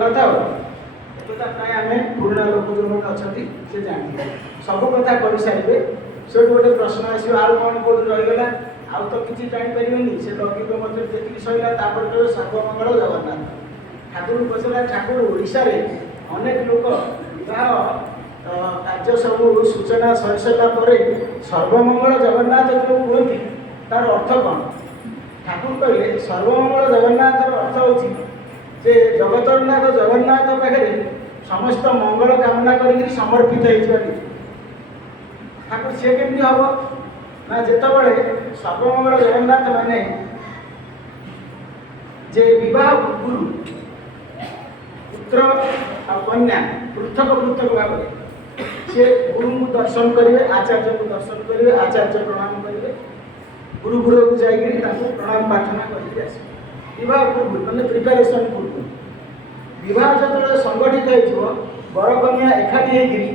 ଜଗନ୍ନାଥ ଏକଥା ପ୍ରାୟ ଆମେ ପୁରୁଣା ଲୋକ ଯେଉଁମାନେ ଅଛନ୍ତି ସେ ଜାଣିଥିବେ, ସବୁ କଥା କରିସାରିବେ। ସେଠୁ ଗୋଟେ ପ୍ରଶ୍ନ ଆସିବ, ଆଉ କ'ଣ କେଉଁଠି ରହିଗଲା, ଆଉ ତ କିଛି ଜାଣିପାରିବେନି। ସେ ଲୌକିକ ମଧ୍ୟରେ ଯେତିକି ସରିଲା, ତାପରେ କହିବେ ସର୍ବମଙ୍ଗଳ ଜଗନ୍ନାଥ। ଠାକୁରଙ୍କୁ ପଚାରିଲା, ଠାକୁର ଓଡ଼ିଶାରେ ଅନେକ ଲୋକ ବିବାହ କାର୍ଯ୍ୟ ସବୁ ସୂଚନା ସରିସାରିଲା ପରେ ସର୍ବମଙ୍ଗଳ ଜଗନ୍ନାଥ ଯେଉଁ କୁହନ୍ତି ତାର ଅର୍ଥ କ'ଣ? ଠାକୁର କହିଲେ ସର୍ବମଙ୍ଗଳ ଜଗନ୍ନାଥର ଅର୍ଥ ହେଉଛି ଯେ ଜଗତରନାଥ ଜଗନ୍ନାଥ ପାଖରେ ସମସ୍ତ ମଙ୍ଗଳ କାମନା କରିକି ସମର୍ପିତ ହେଇଯିବା। ଠାକୁର ସେ କେମିତି ହବ ନା, ଯେତେବେଳେ ସର୍ବମଙ୍ଗଳ ଜଗନ୍ନାଥ ମାନେ ଯେ ବିବାହ ପୂର୍ବରୁ ପୁତ୍ର ଆଉ କନ୍ୟା ପୃଥକ ପୃଥକ ଭାବରେ ସେ ଗୁରୁଙ୍କୁ ଦର୍ଶନ କରିବେ, ଆଚାର୍ଯ୍ୟଙ୍କୁ ଦର୍ଶନ କରିବେ, ଆଚାର୍ଯ୍ୟ ପ୍ରଣାମ କରିବେ, ଗୁରୁ ଗୃହକୁ ଯାଇକରି ତାଙ୍କୁ ପ୍ରଣାମ ପ୍ରାର୍ଥନା କରିକି ଆସିବେ। ବିବାହ ପୂର୍ବରୁ ମାନେ ପ୍ରିପାରେସନ୍ ପୂର୍ବରୁ। ବିବାହ ଯେତେବେଳେ ସଂଗଠିତ ହେଇଯିବ, ବର କନ୍ୟା ଏକାଠି ହେଇକରି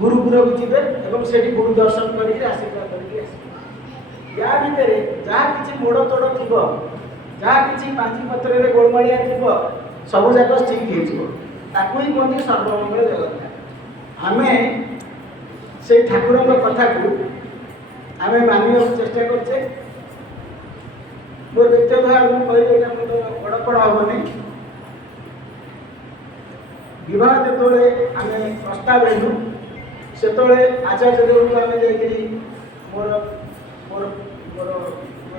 ଗୁରୁ ଗୃହକୁ ଯିବେ ଏବଂ ସେଠି ଗୁରୁ ଦର୍ଶନ କରିକି ଆଶୀର୍ବାଦ କରିକି ଆସିବେ। ୟା ଭିତରେ ଯାହା କିଛି ମୋଡ଼ ତୋଡ଼ ଥିବ, ଯାହା କିଛି ପାଞ୍ଜି ପତ୍ରରେ ଗୋଳମାଳିଆ ଥିବ, ସବୁ ଯାକ ଠିକ୍ ହେଇଯିବ। ତାକୁ ହିଁ କୁହନ୍ତି ସର୍ବମଙ୍ଗଳ ଜଗନ୍ନାଥ। ଆମେ ସେଇ ଠାକୁରଙ୍କ କଥାକୁ ଆମେ ମାନିବାକୁ ଚେଷ୍ଟା କରୁଛେ। ମୋର ବ୍ୟକ୍ତିଗତ ଭାବେ ମୁଁ କହିବି, ଏଇଟା ମୋର ବଡ଼ପଡ଼ ହେବନି। ବିବାହ ଯେତେବେଳେ ଆମେ ପ୍ରସ୍ତାବ ହେଲୁ, ସେତେବେଳେ ଆଚାର୍ଯ୍ୟ ଦେବଙ୍କୁ ଆମେ ଯାଇକରି ମୋର ମୋର ମୋର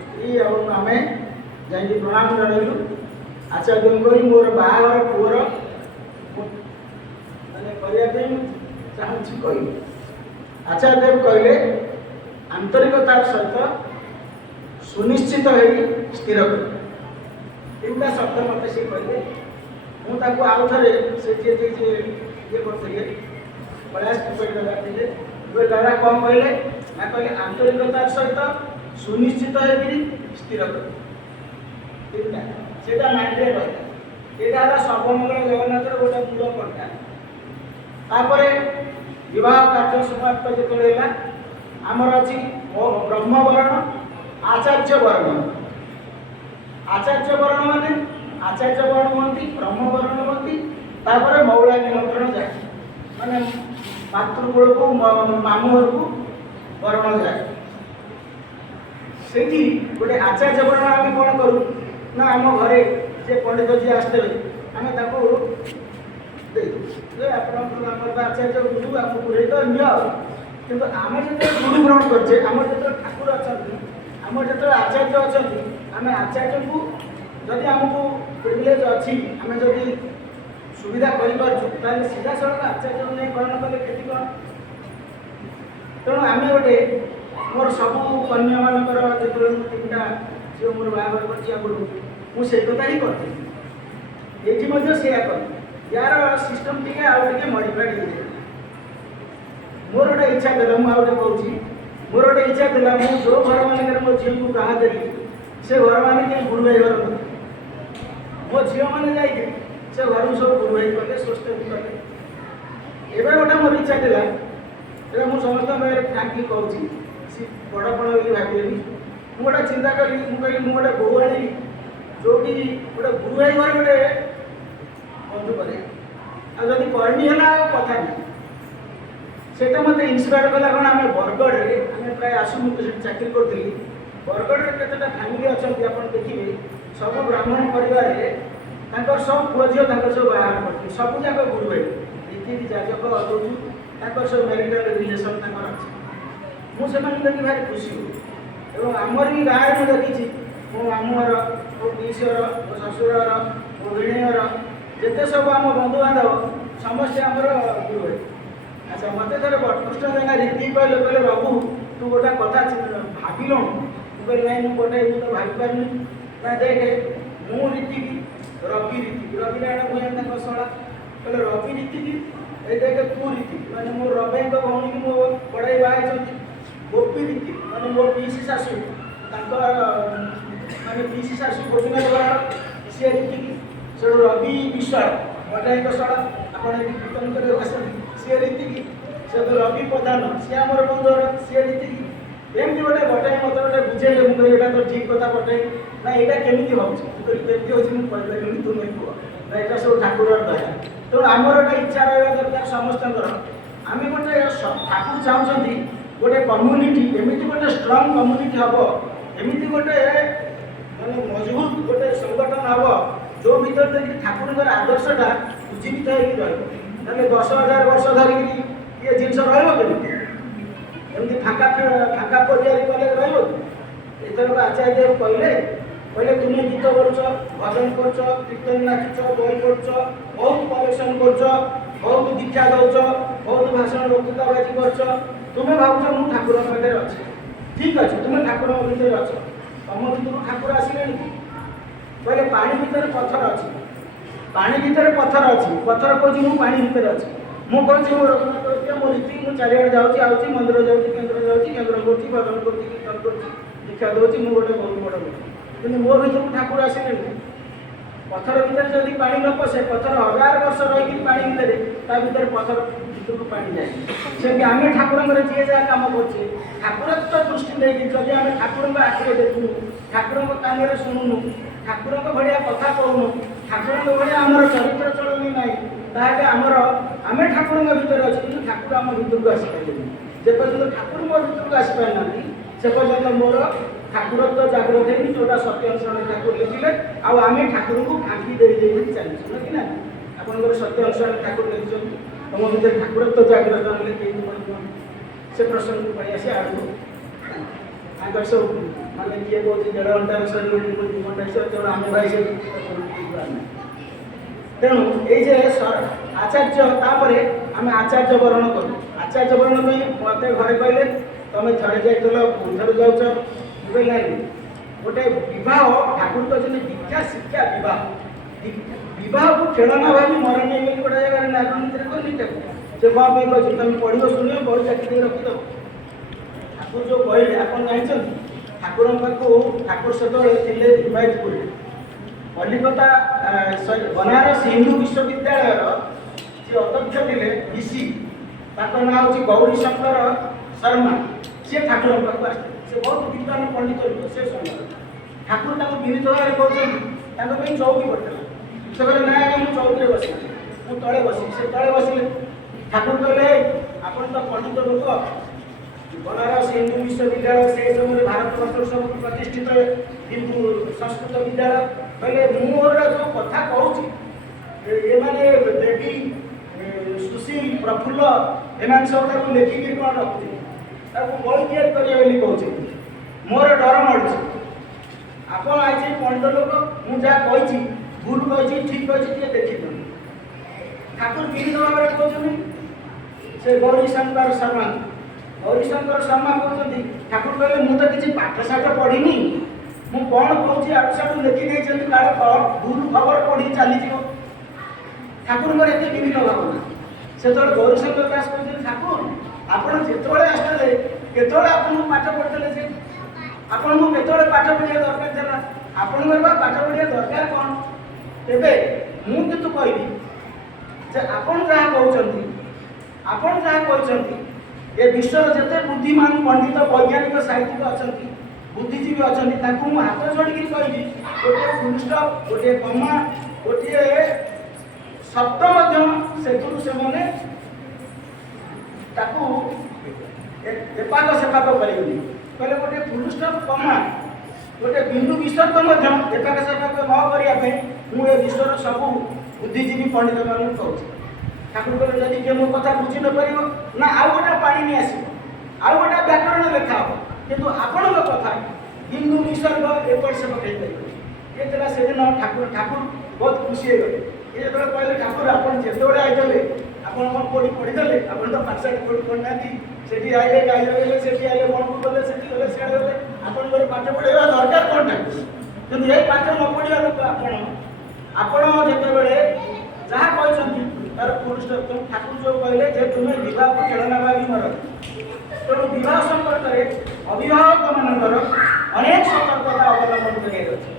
ସ୍ତ୍ରୀ ଆଉ ଆମେ ଯାଇକି ପ୍ରଣାମ ଜଣାଇଲୁ। ଆଚାର୍ଯ୍ୟଙ୍କୁ କହି ମୋର ବାହାଘର ପୁଅର ମାନେ କରିବା ପାଇଁ ଚାହୁଁଛି କହିଲି। ଆଚାର୍ଯ୍ୟ ଦେବ କହିଲେ ଆନ୍ତରିକତାର ସହିତ ସୁନିଶ୍ଚିତ ହେଇ ସ୍ଥିର କରେ। ତିନିଟା ଶବ୍ଦ ମୋତେ ସେ କହିଲେ। ମୁଁ ତାକୁ ଆଉ ଥରେ ସେ ଯିଏ ଇଏ କରିଥିଲେ ପ୍ରୟାସ କରିଦେଲା ଥିଲେ, ଦାଦା କ'ଣ କହିଲେ ନା, କହିଲେ ଆନ୍ତରିକତାର ସହିତ ସୁନିଶ୍ଚିତ ହେଇକିରି ସ୍ଥିର କରେ। ତିନିଟା ସେଇଟା ମାଇଣ୍ଡରେ ରହିଲା। ଏଇଟା ହେଲା ସର୍ବମଙ୍ଗଳ ଜଗନ୍ନାଥର ଗୋଟେ ମୂଳ କଣ୍ଟା। ତାପରେ ବିବାହ କାର୍ଯ୍ୟ ସମାପ୍ତ ଯେତେବେଳେ ହେଲା, ଆମର ଅଛି ବ୍ରହ୍ମବରଣ, ଆଚାର୍ଯ୍ୟ ବରଣ। ଆଚାର୍ଯ୍ୟ ବରଣ ମାନେ ଆଚାର୍ଯ୍ୟ ବରଣ ହୁଅନ୍ତି, ବ୍ରହ୍ମବରଣ ହୁଅନ୍ତି, ତାପରେ ମଉଳା ନିମନ୍ତ୍ରଣ ଯାଏ, ମାନେ ମାତୃକୂଳକୁ ମାମୁଁ ଘରକୁ ବରଣ ଯାଏ। ସେଇଠି ଗୋଟେ ଆଚାର୍ଯ୍ୟ ବରଣ ଆମେ କ'ଣ କରୁ ନା, ଆମ ଘରେ ଯେ ପଣ୍ଡିତ ଯିଏ ଆସିଥିବେ ଆମେ ତାକୁ ଦେଇଦେଉ ଯେ ଆପଣଙ୍କର ଆମର ତ ଆଚାର୍ଯ୍ୟ ଗୁରୁ ଆମକୁ ପୁରେଇ ତ ନିଅ। କିନ୍ତୁ ଆମେ ଯେତେବେଳେ ଗୁରୁ ଗ୍ରହଣ କରୁଛେ, ଆମର ଯେତେବେଳେ ଠାକୁର ଅଛନ୍ତି, ଆମର ଯେତେବେଳେ ଆଚାର୍ଯ୍ୟ ଅଛନ୍ତି, ଆମେ ଆଚାର୍ଯ୍ୟଙ୍କୁ ଯଦି ଆମକୁ ପ୍ରିଭିଲେଜ୍ ଅଛି, ଆମେ ଯଦି ସୁବିଧା କରିପାରୁଛୁ, ତାହେଲେ ସିଧାସଳଖ ଆଚାର୍ଯ୍ୟଙ୍କୁ ନେଇ ଗ୍ରହଣ କଲେ କ୍ଷତି କ'ଣ? ତେଣୁ ଆମେ ଗୋଟେ ମୋର ସବୁ କନ୍ୟାମାନଙ୍କର ଯେତେବେଳେ ମୁଁ ତିନିଟା ଝିଅ ମୋର ବାହାଘର କରିଛି ଆଗରୁ, ମୁଁ ସେଇ କଥା ହିଁ କରିଥିଲି। ଏଇଠି ମଧ୍ୟ ସେଇଆ କଲି। ୟାର ସିଷ୍ଟମ୍ ଟିକେ ଆଉ ଟିକେ ମଡ଼ିଫାଇଡ୍ ହେଇଯାଏ। ମୋର ଗୋଟେ ଇଚ୍ଛା ଥିଲା, ମୁଁ ଆଉ ଗୋଟେ କହୁଛି, ମୋର ଗୋଟେ ଇଚ୍ଛା ଥିଲା, ମୁଁ ଯେଉଁ ଘରମାନଙ୍କରେ ମୋ ଝିଅକୁ ବାହା ଦେଲି ସେ ଘରମାନେ କେହି ଗୁରୁ ଭାଇ ଘର ନଥିଲେ। ମୋ ଝିଅମାନେ ଯାଇକି ସେ ଘରକୁ ସବୁ ଗୁରୁ ଭାଇ କଲେ, ସ୍ୱସ୍ଥ କଲେ। ଏବେ ଗୋଟେ ମୋର ଇଚ୍ଛା ଥିଲା, ଏଇଟା ମୁଁ ସମସ୍ତଙ୍କ ପାଖରେ ଫ୍ରାଙ୍କଲି କହୁଛି, ସେ ବଡ଼ ବଡ଼ ବୋଲି ଭାବିବେନି। ମୁଁ ଗୋଟେ ଚିନ୍ତା କଲି, ମୁଁ କହିଲି ମୁଁ ଗୋଟେ ବୋହୂ ଆଣିବି ଯେଉଁଠି ଗୋଟେ ଗୁରୁ ଭାଇ ଘରେ ଗୋଟେ ବନ୍ଧୁ କରେ, ଆଉ ଯଦି କର୍ମୀ ହେଲା ଆଉ କଥା ନାହିଁ। ସେଇଟା ମୋତେ ଇନ୍ସପାୟାର କଲା। କ'ଣ ଆମେ ବରଗଡ଼ରେ ଆମେ ପ୍ରାୟ ଆସୁ, ମୁଁ ତ ସେଠି ଚାକିରି କରୁଥିଲି। ବରଗଡ଼ରେ କେତେଟା ଫ୍ୟାମିଲି ଅଛନ୍ତି ଆପଣ ଦେଖିବେ, ସବୁ ବ୍ରାହ୍ମଣ ପରିବାରରେ ତାଙ୍କର ସବୁ ପୁଅ ଝିଅ ତାଙ୍କର ସବୁ ବାହାଘର କରିଥିଲେ, ସବୁ ଯାକ ଗୁରୁ ଭାଇ ରୀତି ଯାଜକ ଅଦୌଛୁ, ତାଙ୍କର ସବୁ ମ୍ୟାରିଟାଲ ରିଲେସନ୍ ତାଙ୍କର ଅଛି। ମୁଁ ସେମାନଙ୍କୁ ଦେଖି ଭାରି ଖୁସି ହୁଏ। ଏବଂ ଆମର ବି ଗାଁରେ ମୁଁ ଦେଖିଛି, ମୋ ମାମୁଁ ଘର, ମୋ ପିଇସି ଘର, ମୋ ଶ୍ୱଶୁର ଘର, ମୋ ଭିଣେଇ ଘର, ଯେତେ ସବୁ ଆମ ବନ୍ଧୁବାନ୍ଧବ ସମସ୍ତେ ଆମର ଗୁରୁ ଭାଇ। ଆଚ୍ଛା, ମୋତେ ଥରେ ବଟକୃଷ୍ଣ ଜେନା ରୀତି କହିଲେ, ବାବୁ ତୁ ଗୋଟେ କଥା ଭାବିଲୁଣୁ? ମୁଁ କହିଲି ନାଇଁ, ମୁଁ ଗୋଟେ ମୁଁ ତ ଭାବିପାରୁନି। ନା ଦେଖେ, ମୁଁ ରୀତିକି ରବି ରୀତି, ରବି ନାରାୟଣ ଭୂୟାଁ ତାଙ୍କ ଶଳା କହିଲେ ରବି ରୀତିକି, ଏଇ ଦେଖେ ତୁ ରୀତି ମାନେ ମୋ ରବିଙ୍କ ଭଉଣୀକି ମୋ ବଡ଼ାଇ ବାହା ହେଇଛନ୍ତି। ଗୋପୀ ରୀତି ମାନେ ମୋ ପିଇସି ଶାଶୁ, ତାଙ୍କ ମାନେ ପିଇସି ଶାଶୁ ଗୋପୀନାଥ ବରାଳ, ସିଏ ରୀତିକି। ସେଠୁ ରବି ବିଶ୍ୱାଳ ବଡ଼ାଇଙ୍କ ଶଳା, ଆପଣ ଏଠି କୀର୍ତ୍ତନ କରିବାକୁ ଆସନ୍ତି, ସିଏ ରୀତିକି। ସେଠୁ ରବି ପ୍ରଧାନ, ସିଏ ଆମର ବନ୍ଧୁର, ସିଏ ରୀତିକି। ଏମିତି ଗୋଟେ ବଟାଇ ମୋତେ ଗୋଟେ ବୁଝେଇଲେ। ମୁଁ କହିଲି ଏଇଟା ତ ଠିକ୍ କଥା ବଟାଇ, ନା ଏଇଟା କେମିତି ହେଉଛି? ମୁଁ କହିଲି କେମିତି ହେଉଛି ମୁଁ କହିପାରିବିନି, ତୁମେ କୁହ। ना এটা सब ठाकुर दया तेणु आमर गोटे इच्छा रहा दरकार समस्त आम गोटे ठाकुर चाहते गोटे कम्युनिटी एमती गोटे स्ट्रंग कम्युनिटी हम एमती गोटे माने मजबूत गोटे संगठन हम जो भर ठाकुर आदर्शटा उज्जीवित होते 10,000 वर्ष धरिकी ये जिनस रमती फाँका फाँका परिवार कले रथरक आचार्य कहले तुम्हें गीत कर भजन कर कीर्तन नाच बही कर बहुत कलेक्शन कर बहुत दीक्षा दौच बहुत भाषण वक्तृताबाजी कर तुम्हें भावुच मु ठाकुर पाखे अच्छे ठीक अच्छे तुम्हें ठाकुर भितर अच्छ तुम भर ठाकुर आसले कहले पानी भितर पत्थर अच्छी पानी भितर पत्थर अच्छी पत्थर कौन मु पानी भितर अच्छी मुझे मो रचना मो रीति मुझे चारिड़े जाऊँगी मंदिर जाऊँगी केन्द्र कर भजन कर कीर्तन कर दीक्षा दूसरी मुझे गोटे बहुत बड़ लोक कि मो भर ठाकुर आसले पत्थर भितर जब पानी न पशे पत्थर 1000 वर्ष रही पानी भितर ता भर पत्थर भितर पानी जाए से आम ठाकुर जी जहाँ कम करे ठाकुरत्व दृष्टि नहीं जब आम ठाकुर आखिरे देखू ठाकुर कान शुणुनु ठाकुर भाया कथा कहूनु ठाकुर भाया आमर चरित्र चलनी ना ताहले आमर आम ठाकुर भितर अच्छे कि ठाकुर आम भितर को आसपारे जे पर्यटन ठाकुर मो भितर को आसपार ना से पर्यटन मोर ठाकुरत्व जागृत है जोटा सत्य अनुसरण ठाकुर लिखिले आम ठाकुर को फाँकी दे चलते कि ना आपंकर सत्य अनुसरण ठाकुर लिखिं तुम भर ठाकुरत्व जागृत हेल्ले से प्रसंग को पड़े आसे आगे आगे सब माने किए कौन 1.5 घंटा सर 2 घंटा तेणु आम भाई से तेणु ये आचार्य आम आचार्य वरण करूँ आचार्य वरण मत घरे कहले तुम थे जाइल जाऊच बुझे गोटे बह ठाकुर कहते दीक्षा शिक्षा बह को खेलना भावी मरण नहीं गोटे जगह राजनीति कहली से कौन कहते तुम पढ़ो शुण बहुत चाकरी रखीद ठाकुर जो कहले आप जानते ठाकुर पाक ठाकुर से इनवाइट कर कलिकता बनारस हिंदू विश्वविद्यालय जी अध्यक्ष थे बीसी ना हूँ गौरी शंकर शर्मा सी ठाकुर पाक आसते से बहुत विद्वान पंडित लोक से समय ठाकुर विनीत भाव कहते चौकी पड़ता से कहले ना मुझे चौकी बस मुझे तले बस से तले बसले ठाकुर कहले आप तो पंडित लोक बनारस हिंदू विश्वविद्यालय से समय भारत वर्ष सब प्रतिष्ठित हिंदू संस्कृत विद्यालय कहले मोर जो कथा कहूँ ये माने देवी सुशील प्रफुल्ल एम सब लेखिकी कौन रखुचे बही तैयारी कहते मोर डर माड़ी आप आज पंडित लोक मुझे कही भूल कही ठीक कही देखी ठाकुर विनीत भाव कहते से गौरीशंकर शर्मा कहते ठाकुर कहले मुझे किसी पाठशाठ पढ़ी मु कौन कहूँ आड़ साड़ू लिखी काल भूल खबर पढ़ी चली ठाकुर एत विनीत भावना से गौरीशंकर दास कहते ठाकुर आपड़ जिते आसते केतवे आपको पाठ पढ़ते से आपको केतवे पाठ पढ़ा दरकार था आपंकर पाठ पढ़ा दरकार कौन तेरे मुझे कहबी जे आपन जहाँ कहते आपन जहाँ कहते ये विश्वर जिते बुद्धिमान पंडित वैज्ञानिक साहित्यिक अच्छा बुद्धिजीवी अच्छा हाथ जोड़िकी कहबी गोटे फुल स्टॉप गोटे कमा गोटे शब्द से मैंने एपाक सेपाक करेंगे कहले गोटे फुल स्टॉप कमा गोटे बिंदु विसर्ग एपाक सेपाक न करने मुझे विश्वर सब बुद्धिजीवी पंडित मान कहूँ ठाकुर कहले जदि किए मो कथा बुझी न पार ना आउ गोटे पानी नहीं आसो आउ गोटे व्याकरण लेखा हो किंतु आपण कथा बिंदु विसर्ग एपट सेपट हो पार ये से दिन ठाकुर ठाकुर बहुत खुशी हो गए ये जो कहले ठाकुर आप जिते आईते ଆପଣ କ'ଣ କେଉଁଠି ପଢ଼ିଦେଲେ ଆପଣ ତ ପାଠଶାଠ କେଉଁଠି ପଢ଼ିନାହାନ୍ତି ସେଠି ଆଇଲେ ଗାଈରେ ଗଲେ ସେଠି ଆଇଲେ ବଣକୁ ଗଲେ ସେଠି ଗଲେ ସିଆଡ଼େ ଗଲେ ଆପଣଙ୍କର ପାଠ ପଢ଼ାଇବା ଦରକାର କ'ଣଟା କିନ୍ତୁ ଏଇ ପାଠ ନ ପଢ଼ିବା ଲୋକ ଆପଣ ଯେତେବେଳେ ଯାହା କହିଛନ୍ତି ତାର ପୁରୁଷ ଠାକୁର ଯେଉଁ କହିଲେ ଯେ ତୁମେ ବିବାହକୁ ଖେଳନା ଭାବି ମର ତେଣୁ ବିବାହ ସମ୍ପର୍କରେ ଅଭିଭାବକମାନଙ୍କର ଅନେକ ସତର୍କତା ଅବଲମ୍ବନ କରିବାର ଅଛି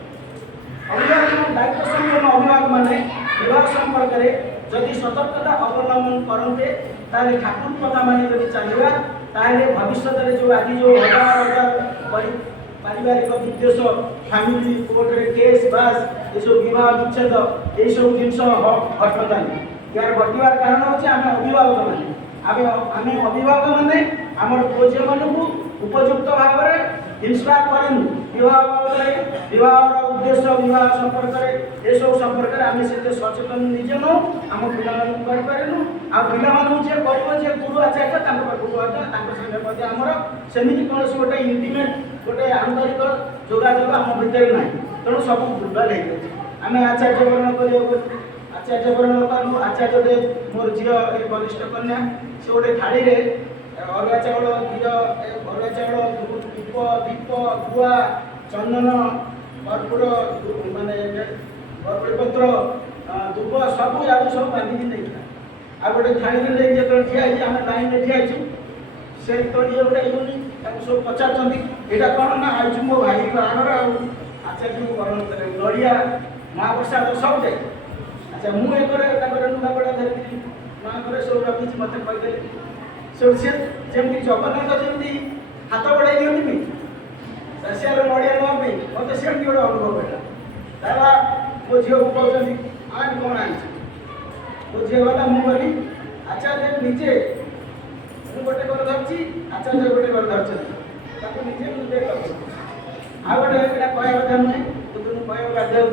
ଅଭିଭାବକ ଦାୟିତ୍ୱ ସମ୍ପନ୍ନ ଅଭିଭାବକମାନେ ବିବାହ ସମ୍ପର୍କରେ जदि सतर्कता अवलम्बन करते ताले ठाकुर कथा मानी जब चलवा ताले भविष्य में जो आज जो हजार पारिवारिक विद्वेष फैमिली कोर्टे केस बास ये विवाह विच्छेद ये सब जिन घटना यार घटवार कारण हूँ आम अभिभावक मैंने आम अभिभावक मैंने आम पुओ झी मानू उपयुक्त भाव में इंस्पायर करूँ विवाह बाबद विवाह उद्देश्य विवाह संपर्क में ये सब संपर्क में आम से सचेतन निजे नौ आम पारूँ आ पे गुरु आचार्य पाखक आमर सेमती कौन गोटे इंटीमेट गोटे आंतरिक जोगाजोग आम भितर ना तेणु सब दुर्बल हो आम आचार्य वर्ण कर आचार्य वर्ण कलु आचार्य देव मोर झील ए वरिष्ठ कन्या से गोटे थाड़ी में अरुआ चाउल घी अरुआ चाउल दीप दीप गुआ चंदन कर्पूर माने कर्पूर पत्र धूप सब याद सब बांधिकी नहीं आ गोटे थाड़ी में नहीं जो ठिया आम लाइन में ठिया से तो ये गोटे यूनि सब पचार यहाँ कौन ना आज मो भाई बाहर आचार्य को वर्ण करे नड़िया महाप्रसाद सब जाए अच्छा मुझे नुआपड़ा धरती माँ घर सब रखी मत कहीदे जमी जगन्नाथ जमी हाथ बढ़ाई दिखती रशिया नड़िया नापी मत से गोटे अनुभव है मो झील को कहते आज कौन आई मो झील गला मुझे आचार्य निजे मुझे गोटे घर धरती आचार्य गोटे घर धरती निजे मुझे आ गए कहवा कथा नुहे तो कहवा बाध्य हो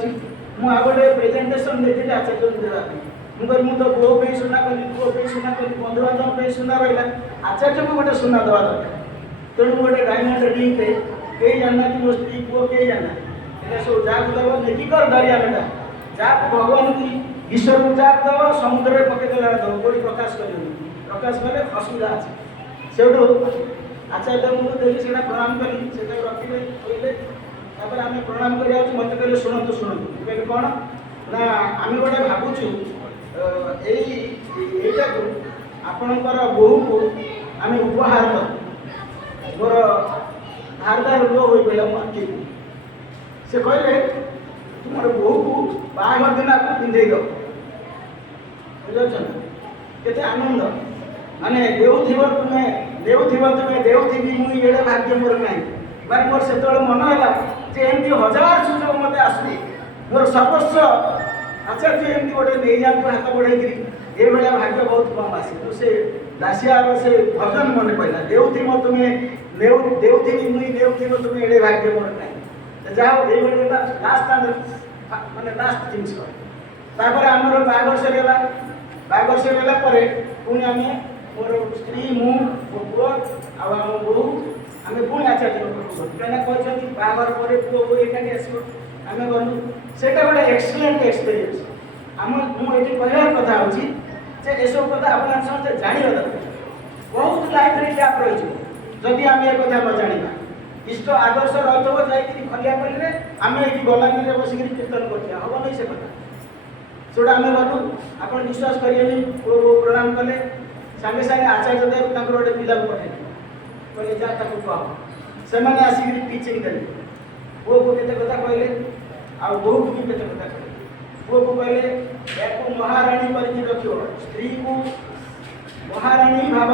मुझे गोटे प्रेजेटेसन देखी आचार्य देवाई मुझे मुझे तो पुओ पे सुना कली पुओ पे सुना कली बंधुबांधव पे सुना रहा आचार्य को गोटे सुना दवा दरकार तेणु गोटे डायमंड रिंग कई जानना मो स्त्री पुओ कई जानना सब जहाँ दब लेकिन कर दरिया बेटा जहाँ भगवान की ईश्वर को जहाँ दब समुद्र में पकईदेला दब कोई प्रकाश प्रकाश कले असुविधा अच्छे से आचार्य मुझे देली से प्रणाम कली से रखिले कहले आम प्रणाम कर मत कहले शुणु शुणु कहले कौन ना आम गोटे भावुँ यहीटा को आपणकर बोहू को आम उपहार मोर धारदार रोग हो गला आखि से कहले तुम बोहू को बाहर दिन आपको पिंधे दो बुझे आनंद माने तुम्हें देउथी मुझे ये भाग्य मोर ना मारे मोर से मन है एमती हजार सुजोग मत आसुनी मोर सर्वस्व आचार्य एमती गोटे नहीं जाते हाथ बढ़ाई ये भाग्य बहुत कम आसे तो से दासियार से भजन मन पड़ा देउथी तुम्हें देउथी मुई देउथी तुम्हें ये भाग्य मोर ना जहाँ ये लास्ट माने लास्ट जिन आमर बागर सरीगला बागर सरीगला पुणी आम मोर स्त्री मु मो पुओ आम बोहू आम पुणी आचार्य कहीं कहते बागर पर पुओ बोई एकाठी आसो आम गलु से गोटे एक्सीलेंट एक्सपीरियंस आम मुझे कहवार कथा हूँ सब कथा आप समझते जानवा दरकार बहुत लाइफ रे गैप रही जदि आम ये कथा न जाना इष्ट आदर्श रही जाकि खलियापल्ली आम ये बलांगीर बसिक कीर्तन करते हम नहीं से कथा जोटा आम गलु आप विश्वास करेंगे प्रणाम कले सागे सागे आचार्य देव गोटे पिला पठे कहले जा कह से आसिक टीचिंग देले पुओ को केते कथा कहले आ बोहू को भी केते कथा कहले पुओ को कहले या महाराणी करके रखियो स्त्री को महाराणी भाव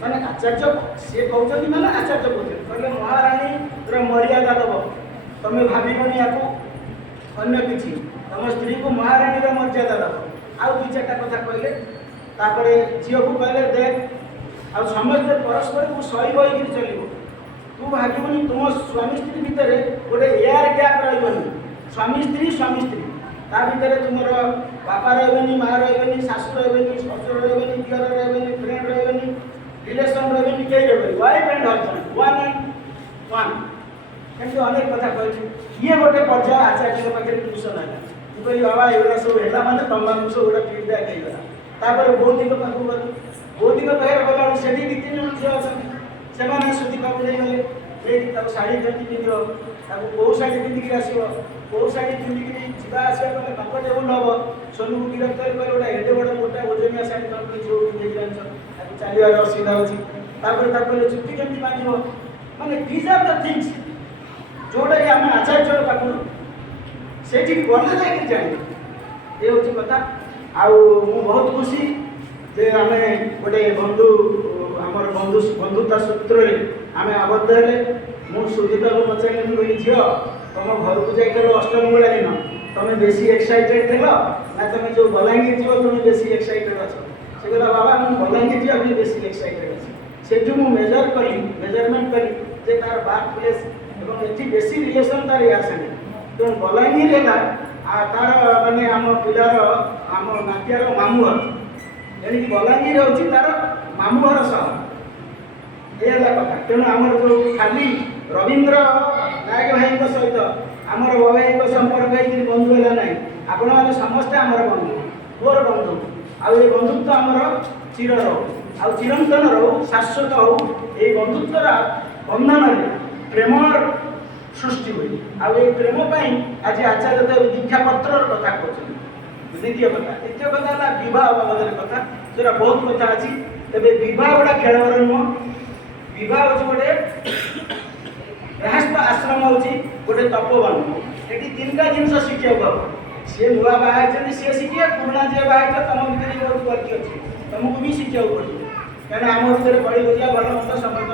माने आचार्य से कहते माने आचार्य कहते महाराणी मर्यादा दब तुम्हें भावनी या अन्य किसी तुम स्त्री को महाराणी मर्यादा दब आउ दु चार्टा कथा कहले झील को कहले देख आ समस्ते परस्पर को सही बही चलो तू भागनी तुम स्वामी स्त्री भितर गोटे एयर गैप रही स्वामी स्त्री ता भितर तुम बापा रही माँ रही शाशु रही शशुर रही दियर रही फ्रेंड रही रिलेसन रही कई रही wife and husband one and one एमती अनेक कथा कही ये गोटे पर्याय आचार्य पाखे ट्यूशन है मुझे बाबा एगुड़ा सब है मैंने तुम सब गोटे फीडबैक होगा बौद्धिक पाखक गलु बौद्धिक पाखे गला से दी तीन जन झील अच्छा से सुधी पाक गले शाढ़ी धरती पिंध कौ शाढ़ी पिंधिक आसो कौ शाढ़ी पिंधिकी जावास कम्फर्टेबल हम सोनू को गिरफ्त कर गोटे एडे बड़ मोटा ओजनिया शाढ़ी तुम झील पिंधिक आन चलवार असुविधा होती चुट्टी केमती बांध माने दीज आर द थिंग्स जोटा कि आम आचार्य पाखु से गले जाए जान ये हूँ कथा आउ बहुत खुशी जे आम गोटे बंधु आमर बंधुता सूत्र आम आबद्ध हेले ମୁଁ ସୁଜିତାକୁ ପଚାରିଲି, ମୁଁ କହିଲି ଝିଅ ତମ ଘରକୁ ଯାଇଥିଲ ଅଷ୍ଟମ ବେଳା ଦିନ ତମେ ବେଶୀ ଏକ୍ସାଇଟେଡ୍ ଥିଲ ନା ତମେ ଯେଉଁ ବଲାଙ୍ଗୀର ଯିବ ତମେ ବେଶୀ ଏକ୍ସାଇଟେଡ୍ ଅଛ? ସେ କହିଲା ବାବା ମୁଁ ବଲାଙ୍ଗୀର ଯିବା ପାଇଁ ବେଶୀ ଏକ୍ସାଇଟେଡ୍ ଅଛି। ସେଠୁ ମୁଁ ମେଜରମେଣ୍ଟ କଲି ଯେ ତାର ବାର୍ଥ ପ୍ଲେସ୍ ଏବଂ ଏଠି ବେଶୀ ରିଲେସନ୍ ତାର ୟା ସାଙ୍ଗେ। ତେଣୁ ବଲାଙ୍ଗୀର ହେଲା ତାର ମାନେ ଆମ ପିଲାର ଆମ ନାତିଆର ମାମୁଁ ଘର, ଏଣିକି ବଲାଙ୍ଗୀର ହେଉଛି ତାର ମାମୁଁ ଘର ସହର। ଏ ହେଲା କଥା। ତେଣୁ ଆମର ଯେଉଁ ଖାଲି ରବୀନ୍ଦ୍ର ନାୟକ ଭାଇଙ୍କ ସହିତ ଆମର ବୈବାହିକ ସମ୍ପର୍କ ହେଇକି ବନ୍ଧୁ ହେଲା ନାହିଁ, ଆପଣମାନେ ସମସ୍ତେ ଆମର ବନ୍ଧୁ, ମୋର ବନ୍ଧୁ। ଆଉ ଏ ବନ୍ଧୁତ୍ୱ ଆମର ଚିର ରହୁ, ଆଉ ଚିରନ୍ତନ ରହୁ, ଶାଶ୍ୱତ ହଉ। ଏଇ ବନ୍ଧୁତ୍ୱର ବନ୍ଧନରେ ପ୍ରେମର ସୃଷ୍ଟି ହୁଏ। ଆଉ ଏଇ ପ୍ରେମ ପାଇଁ ଆଜି ଆଚାର୍ଯ୍ୟ ଦେବ ଦୀକ୍ଷା ପତ୍ରର କଥା କହୁଛନ୍ତି। ଦ୍ୱିତୀୟ କଥା ହେଲା ବିବାହ ବାବଦରେ କଥା, ସେଟା ବହୁତ କଥା ଅଛି। ତେବେ ବିବାହ ଗୋଟା ଖେଳର ନୁହଁ। ବିବାହ ହେଉଛି ଗୋଟେ ଗୃହସ୍ଥ ଆଶ୍ରମ, ହେଉଛି ଗୋଟେ ତପୋବନ। ଏଠି ତିନିଟା ଜିନିଷ ଶିଖିବାକୁ ହବ। ସିଏ ନୂଆ ବାହା ହେଇଛନ୍ତି ସିଏ ଶିଖିବେ, ପୁରୁଣା ଯିଏ ବାହା ହେଇଛ ତମ ଭିତରେ ବହୁତ ଗତି ଅଛି, ତମକୁ ବି ଶିଖିବାକୁ ପଡ଼ିବ। କାରଣ ଆମ ଭିତରେ କଳି କଜିଆ ଭଲ ମନ୍ଦ ସମସ୍ତେ